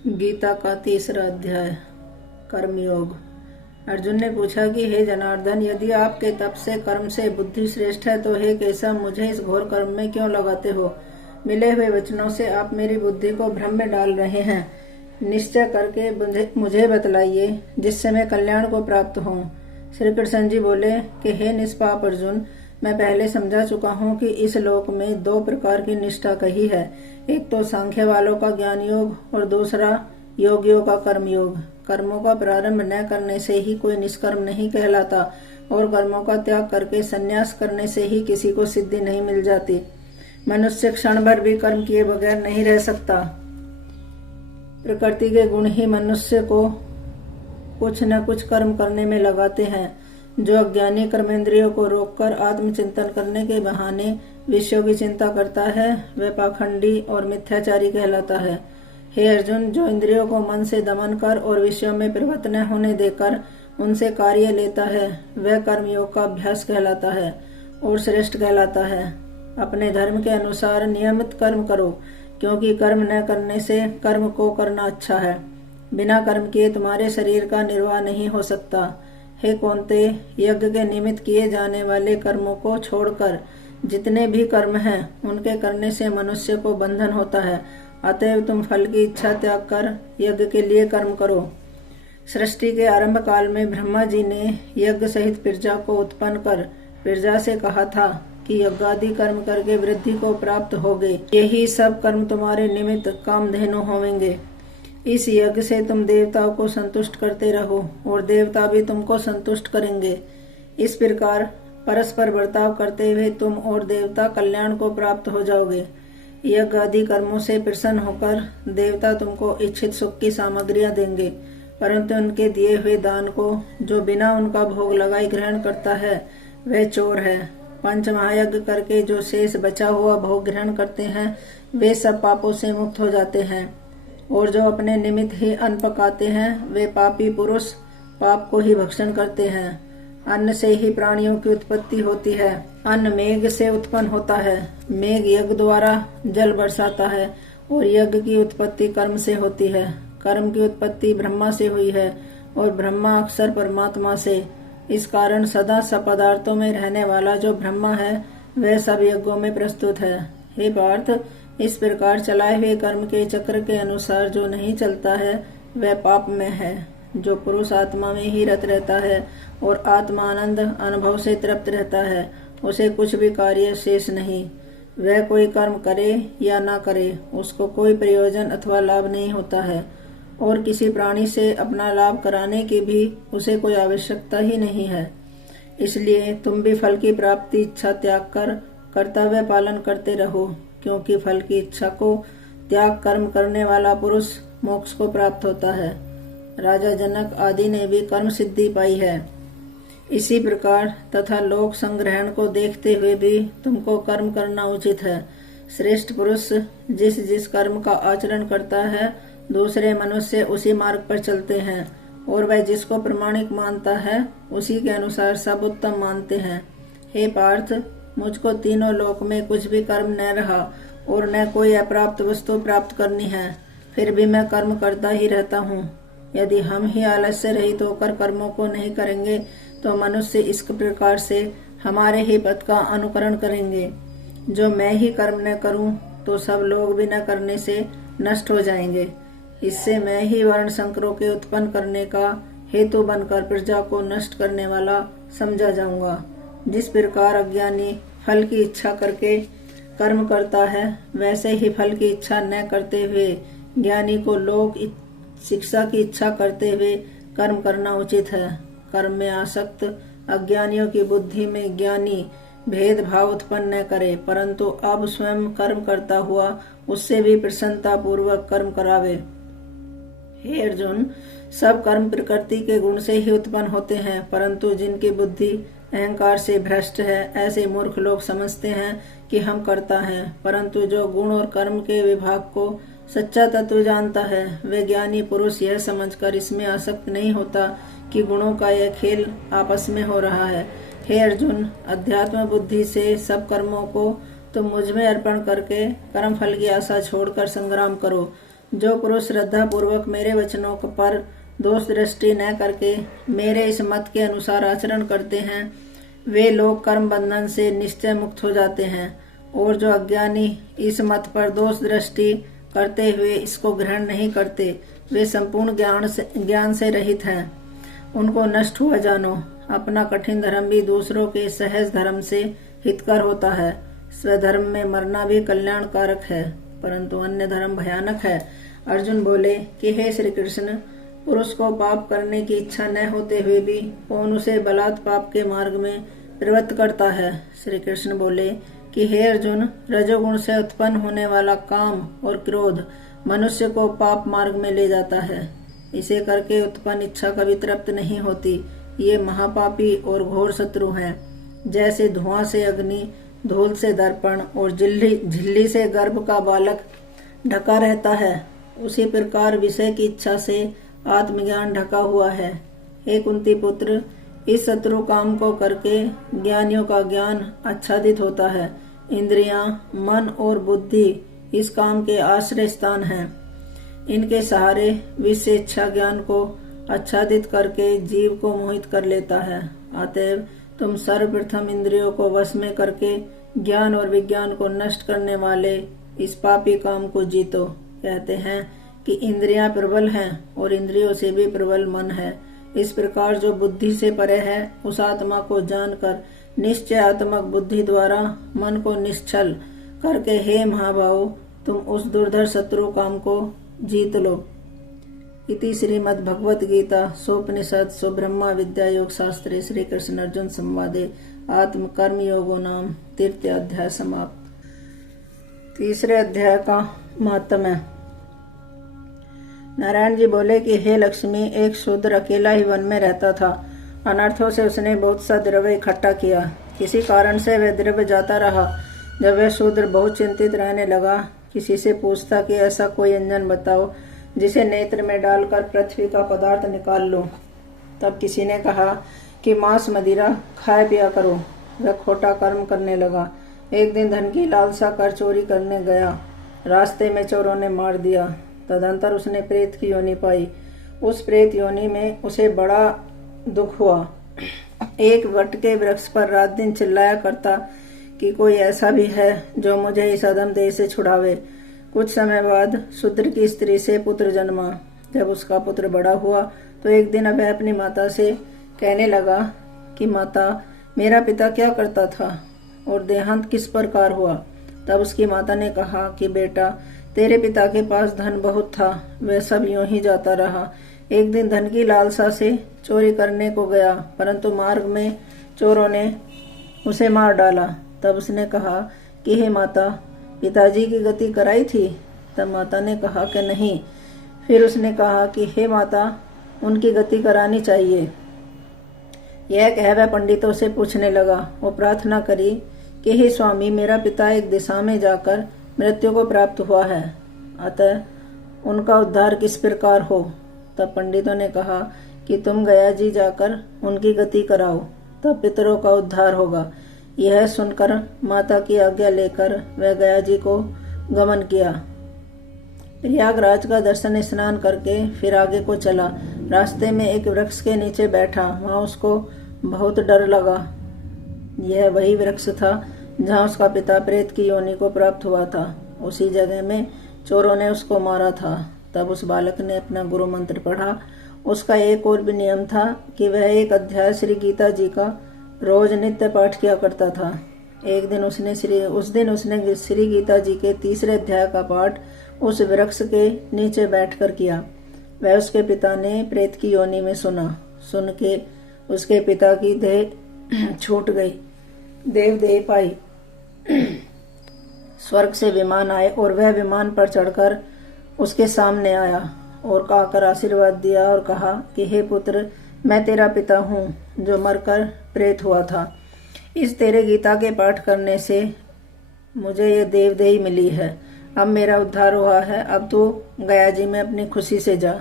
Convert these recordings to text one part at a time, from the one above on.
गीता का तीसरा अध्याय कर्मयोग। अर्जुन ने पूछा कि हे जनार्दन, यदि आपके तप से कर्म से बुद्धि श्रेष्ठ है तो हे केशव, मुझे इस घोर कर्म में क्यों लगाते हो? मिले हुए वचनों से आप मेरी बुद्धि को भ्रम में डाल रहे हैं। निश्चय करके मुझे बतलाइए जिससे मैं कल्याण को प्राप्त हूँ। श्री कृष्ण जी बोले कि हे निष्पाप अर्जुन, मैं पहले समझा चुका हूँ कि इस लोक में दो प्रकार की निष्ठा कही है। एक तो सांख्य वालों का ज्ञान योग और दूसरा योगियों का कर्म योग। कर्मों का प्रारंभ न करने से ही कोई निष्कर्म नहीं कहलाता और कर्मों का त्याग करके संन्यास करने से ही किसी को सिद्धि नहीं मिल जाती। मनुष्य क्षण भर भी कर्म किए बगैर नहीं रह सकता। प्रकृति के गुण ही मनुष्य को कुछ न कुछ कर्म करने में लगाते हैं। जो अज्ञानी कर्मेंद्रियों को रोककर आत्मचिंतन करने के बहाने विषयों की चिंता करता है वह पाखंडी और मिथ्याचारी कहलाता है। हे अर्जुन, जो इंद्रियों को मन से दमन कर और विषयों में प्रवृत्त न होने देकर उनसे कार्य लेता है वह कर्मयोग का अभ्यास कहलाता है और श्रेष्ठ कहलाता है। अपने धर्म के अनुसार नियमित कर्म करो, क्योंकि कर्म न करने से कर्म को करना अच्छा है। बिना कर्म किए तुम्हारे शरीर का निर्वाह नहीं हो सकता। हे कौन्तेय, यज्ञ के निमित्त किए जाने वाले कर्मों को छोड़कर जितने भी कर्म हैं उनके करने से मनुष्य को बंधन होता है। अतएव तुम फल की इच्छा त्याग कर यज्ञ के लिए कर्म करो। सृष्टि के आरंभ काल में ब्रह्मा जी ने यज्ञ सहित प्रजा को उत्पन्न कर प्रजा से कहा था कि यज्ञादि कर्म करके वृद्धि को प्राप्त होगे। यही सब कर्म तुम्हारे निमित्त कामधेनु होवेंगे। इस यज्ञ से तुम देवताओं को संतुष्ट करते रहो और देवता भी तुमको संतुष्ट करेंगे। इस प्रकार परस्पर बर्ताव करते हुए तुम और देवता कल्याण को प्राप्त हो जाओगे। यज्ञ आदि कर्मों से प्रसन्न होकर देवता तुमको इच्छित सुख की सामग्रियां देंगे, परंतु उनके दिए हुए दान को जो बिना उनका भोग लगाए ग्रहण करता है वह चोर है। पंच महायज्ञ करके जो शेष बचा हुआ भोग ग्रहण करते हैं वे सब पापों से मुक्त हो जाते हैं, और जो अपने निमित्त ही अन्न पकाते हैं वे पापी पुरुष पाप को ही भक्षण करते हैं। अन्न से ही प्राणियों की उत्पत्ति होती है। अन्न मेघ से उत्पन्न होता है। मेघ यज्ञ द्वारा जल बरसाता है और यज्ञ की उत्पत्ति कर्म से होती है। कर्म की उत्पत्ति ब्रह्मा से हुई है और ब्रह्मा अक्षर परमात्मा से। इस कारण सदा सब पदार्थों में रहने वाला जो ब्रह्मा है वह सब यज्ञों में प्रस्तुत है। हे पार्थ, इस प्रकार चलाए हुए कर्म के चक्र के अनुसार जो नहीं चलता है वह पाप में है। जो पुरुष आत्मा में ही रत रहता है और आत्मानंद अनुभव से तृप्त रहता है उसे कुछ भी कार्य शेष नहीं। वह कोई कर्म करे या ना करे उसको कोई प्रयोजन अथवा लाभ नहीं होता है, और किसी प्राणी से अपना लाभ कराने की भी उसे कोई आवश्यकता ही नहीं है। इसलिए तुम भी फल की प्राप्ति इच्छा त्याग कर कर्तव्य पालन करते रहो, क्योंकि फल की इच्छा को त्याग कर्म करने वाला पुरुष मोक्ष को प्राप्त होता है। राजा जनक आदि ने भी कर्म सिद्धि पाई है। इसी प्रकार तथा लोक संग्रहण को देखते हुए भी तुमको कर्म करना उचित है। श्रेष्ठ पुरुष जिस जिस कर्म का आचरण करता है दूसरे मनुष्य उसी मार्ग पर चलते हैं, और वह जिसको प्रामाणिक मानता है उसी के अनुसार सब उत्तम मानते हैं। हे पार्थ, मुझको तीनों लोक में कुछ भी कर्म न रहा और न कोई अप्राप्त वस्तु प्राप्त करनी है, फिर भी मैं कर्म करता ही रहता हूँ। यदि हम ही आलस्य रहित होकर कर्मों को नहीं करेंगे तो मनुष्य इस प्रकार से हमारे ही पथ का अनुकरण करेंगे। जो मैं ही कर्म न करूं तो सब लोग भी न करने से नष्ट हो जाएंगे। इससे मैं ही वर्ण संकरों के उत्पन्न करने का हेतु बनकर प्रजा को नष्ट करने वाला समझा जाऊंगा। जिस प्रकार अज्ञानी फल की इच्छा करके कर्म करता है वैसे ही फल की इच्छा न करते हुए ज्ञानी को लोक शिक्षा की इच्छा करते हुए कर्म करना उचित है। कर्म में आसक्त अज्ञानियों की बुद्धि में ज्ञानी भेदभाव उत्पन्न न करे, परंतु अब स्वयं कर्म करता हुआ उससे भी प्रसन्नता पूर्वक कर्म करावे। हे अर्जुन, सब कर्म प्रकृति के गुण से ही उत्पन्न होते हैं, परंतु जिनकी बुद्धि अहंकार से भ्रष्ट है ऐसे मूर्ख लोग समझते हैं कि हम करता हैं, परंतु जो गुण और कर्म के विभाग को सच्चा तत्व जानता है वह ज्ञानी पुरुष यह समझकर इसमें आसक्त नहीं होता कि गुणों का यह खेल आपस में हो रहा है। हे अर्जुन, अध्यात्म बुद्धि से सब कर्मों को तुम मुझ में अर्पण करके कर्म फल की आशा छोड़कर संग्राम करो। जो पुरुष श्रद्धा पूर्वक मेरे वचनों पर दोष दृष्टि न करके मेरे इस मत के अनुसार आचरण करते हैं, वे लोग कर्म बंधन से निश्चय मुक्त हो जाते हैं। और जो अज्ञानी इस मत पर दोष दृष्टि करते हुए इसको ग्रहण नहीं करते, वे संपूर्ण ज्ञान से रहित हैं। उनको नष्ट हुआ जानो। अपना कठिन धर्म भी दूसरों के सहज धर्म से हितकर होता है। स्वधर्म में मरना भी कल्याणकारक है, परंतु अन्य धर्म भयानक है। अर्जुन बोले कि हे श्री कृष्ण, पुरुष को पाप करने की इच्छा न होते हुए भी कौन उसे बलात् पाप के मार्ग में प्रवृत्त करता है। श्री कृष्ण बोले कि हे अर्जुन, रजोगुण से उत्पन्न होने वाला काम और क्रोध मनुष्य को पाप मार्ग में ले जाता है। इसे करके उत्पन्न इच्छा कभी तृप्त नहीं होती। ये महापापी और घोर शत्रु हैं। जैसे धुआं से अग्नि, धूल से दर्पण और झिल्ली से गर्भ का बालक ढका रहता है, उसी प्रकार विषय की इच्छा से आत्मज्ञान ढका हुआ है। हे कुंती पुत्र, इस शत्रु काम को करके ज्ञानियों का ज्ञान आच्छादित होता है। इंद्रियां, मन और बुद्धि इस काम के आश्रय स्थान हैं। इनके सहारे विषय इच्छा ज्ञान को आच्छादित करके जीव को मोहित कर लेता है। अतएव तुम सर्वप्रथम इंद्रियों को वश में करके ज्ञान और विज्ञान को नष्ट करने वाले इस पापी काम को जीतो। कहते हैं कि इंद्रियां प्रबल हैं और इंद्रियों से भी प्रबल मन है। इस प्रकार जो बुद्धि से परे है, उस आत्मा को जानकर निश्चयात्मक बुद्धि द्वारा मन को निश्चल करके हे महाभाव, तुम उस दुर्धर शत्रु काम को जीत लो। इति श्रीमद् भगवत गीता सोपनिषद सो ब्रह्मा विद्या योग शास्त्रे श्री कृष्ण अर्जुन संवादे आत्म कर्म योगो नाम तृतीय अध्याय समाप्त। तीसरे अध्याय का महात्म्य। नारायण जी बोले कि हे लक्ष्मी, एक शूद्र अकेला ही वन में रहता था। अनर्थों से उसने बहुत सा द्रव्य इकट्ठा किया। किसी कारण से वह द्रव्य जाता रहा। जब वह शूद्र बहुत चिंतित रहने लगा, किसी से पूछता कि ऐसा कोई व्यंजन बताओ जिसे नेत्र में डालकर पृथ्वी का पदार्थ निकाल लो। तब किसी ने कहा कि मांस मदिरा खाए पिया करो। वह खोटा कर्म करने लगा। एक दिन धन की लालसा कर चोरी करने गया। रास्ते में चोरों ने मार दिया। तदंतर उसने प्रेत की योनि पाई। उस प्रेत योनि में उसे बड़ा दुख हुआ। एक वट के वृक्ष पर रात दिन चिल्लाया करता कि कोई ऐसा भी है जो मुझे इस अधम देह से छुड़ावे। कुछ समय बाद शूद्र की स्त्री से पुत्र जन्मा। जब उसका पुत्र बड़ा हुआ तो एक दिन वह अपनी माता से कहने लगा कि माता, मेरा पिता क्या करता था और देहांत किस प्रकार हुआ। तब उसकी माता ने कहा कि बेटा, तेरे पिता के पास धन बहुत था, वह सब यूं ही जाता रहा। एक दिन धन की लालसा से चोरी करने को गया, परंतु मार्ग में चोरों ने उसे मार डाला। तब उसने कहा कि हे माता, पिताजी की गति कराई थी। तब माता ने कहा कि नहीं। फिर उसने कहा कि हे माता, उनकी गति करानी चाहिए। यह कह वह पंडितों से पूछने लगा और प्रार्थना करी कि हे स्वामी, मेरा पिता एक दिशा में जाकर मृत्यु को प्राप्त हुआ है, अतः उनका उद्धार किस प्रकार हो। तब पंडितों ने कहा कि तुम गया जी जाकर उनकी गति कराओ, तब पितरों का उद्धार होगा। यह सुनकर माता की आज्ञा लेकर वह गया जी को गमन किया। प्रयागराज का दर्शन स्नान करके फिर आगे को चला। रास्ते में एक वृक्ष के नीचे बैठा। वहां उसको बहुत डर लगा। यह वही वृक्ष था जहां उसका पिता प्रेत की योनि को प्राप्त हुआ था। उसी जगह में चोरों ने उसको मारा था। तब उस बालक ने अपना गुरु मंत्र पढ़ा। उसका एक और भी नियम था कि वह एक अध्याय श्री गीता जी का रोज नित्य पाठ किया करता था। एक दिन उसने श्री गीता जी के तीसरे अध्याय का पाठ उस वृक्ष के नीचे बैठकर किया। वह उसके पिता ने प्रेत की योनि में सुन के उसके पिता की देह छूट गई, देव देह पाई। स्वर्ग से विमान आए और वह विमान पर चढ़कर उसके सामने आया और आकर आशीर्वाद दिया और कहा कि हे पुत्र, मैं तेरा पिता हूँ जो मरकर प्रेत हुआ था। इस तेरे गीता के पाठ करने से मुझे ये देवदेही मिली है। अब मेरा उद्धार हुआ है। अब तू गया जी में अपनी खुशी से जा।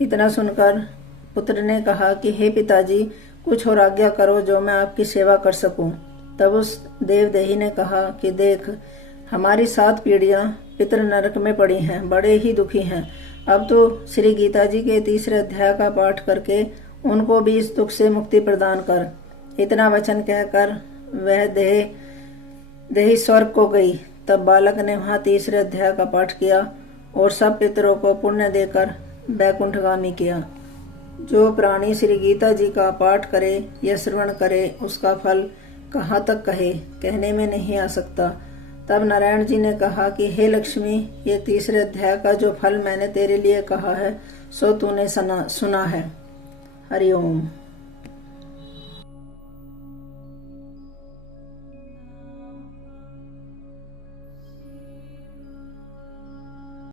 इतना सुनकर पुत्र ने कहा कि हे पिताजी, कुछ और आज्ञा करो जो मैं आपकी सेवा कर सकूं। तब उस देवदेही ने कहा कि देख, हमारी 7 पीढ़ियां पितृ नरक में पड़ी हैं, बड़े ही दुखी हैं। अब तो श्री गीता जी के 3रे अध्याय का पाठ करके उनको भी इस दुख से मुक्ति प्रदान कर। इतना वचन कहकर वह देही स्वर्ग को गई। तब बालक ने वहां 3रे अध्याय का पाठ किया और सब पितरों को पुण्य देकर वैकुंठगामी किया। जो प्राणी श्री गीता जी का पाठ करे या श्रवण करे उसका फल कहाँ तक कहने में नहीं आ सकता। तब नारायण जी ने कहा कि हे लक्ष्मी, ये 3रे अध्याय का जो फल मैंने तेरे लिए कहा है सो तूने सुना है। हरि ओम।